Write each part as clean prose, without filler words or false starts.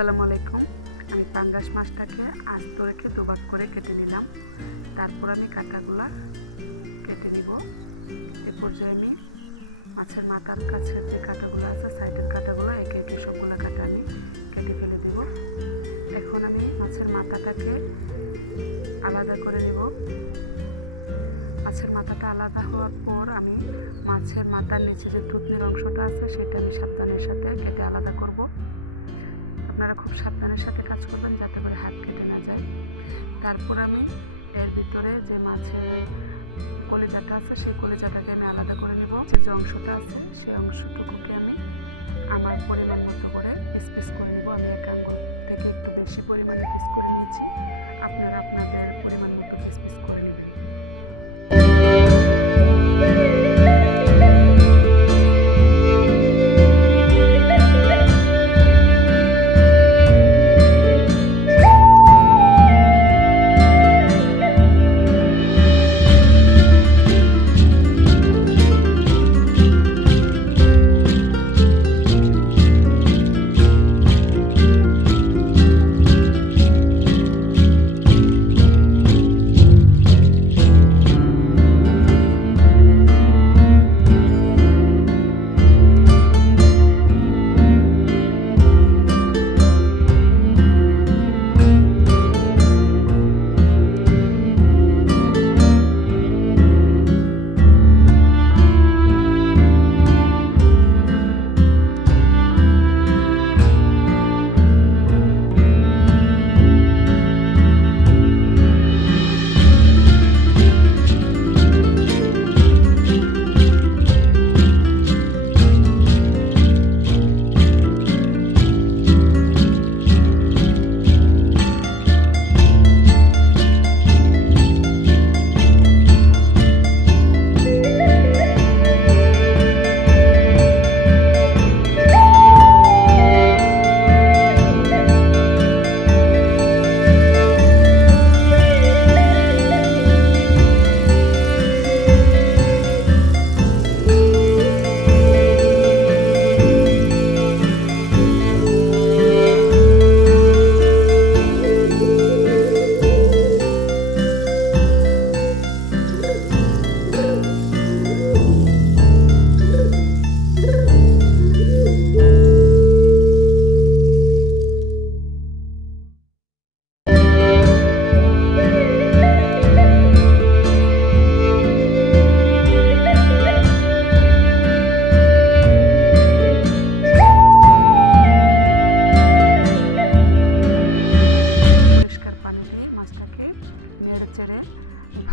আসসালামু আলাইকুম। আমি পাঙ্গাস মাছটাকে আস্ত রেখে দুভাগ করে কেটে নিলাম। তারপর আমি কাঁটাগুলা কেটে নিব। এ পর্যায়ে আমি মাছের মাথার কাছের যে কাঁটাগুলো আছে, সাইডের কাঁটাগুলো একে একে সবগুলো কাঁটা আমি কেটে ফেলে দিব। এখন আমি মাছের মাথাটাকে আলাদা করে নেব। মাছের মাথাটা আলাদা হওয়ার পর আমি মাছের মাথার নিচে যে থুতনির অংশটা আছে সেটা আমি সাবধানের সাথে কেটে আলাদা করব। আপনারা খুব সাবধানের সাথে কাজ করবেন যাতে করে হাত কেটে না যায়। তারপর আমি এর ভিতরে যে মাছের কলিজাটা আছে সেই কলিজাটাকে আমি আলাদা করে নেব। যে অংশটা আছে সেই অংশটুকুকে আমি আমার পরিমাণ মতো করে পিস পিস করে নেব। আমি এক আঙ্গুল থেকে একটু বেশি পরিমাণে পিস করে নিয়েছি। আপনারা আপনাদের পরিমাণ মতো পিস পিস করে নেবেন।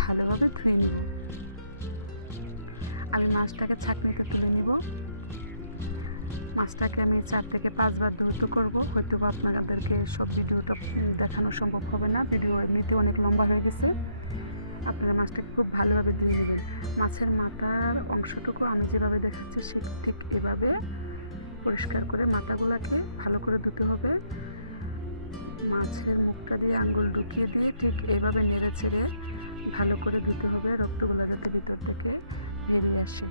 ভালোভাবে ধুয়ে নিব। আমি মাছটাকে ছাঁকনিতে তুলে নিব। মাছটাকে আমি 4 থেকে 5 বার ধৌত করব। হয়তো বা আপনাদেরকে সব ভিডিওটা দেখানো সম্ভব হবে না, ভিডিও এমনিতে অনেক লম্বা হয়ে গেছে। আপনারা মাছটাকে খুব ভালোভাবে ধুয়ে নেবেন। মাছের মাথার অংশটুকু আমি যেভাবে দেখাচ্ছি সে ঠিক এভাবে পরিষ্কার করে মাথাগুলোকে ভালো করে ধুতে হবে। মাছের মুখটা দিয়ে আঙ্গুল ঢুকিয়ে দিয়ে ঠিক এইভাবে নেড়ে চেড়ে ভালো করে ধুতে হবে, রক্তগুলো যাতে ভিতর থেকে বেরিয়ে আসে।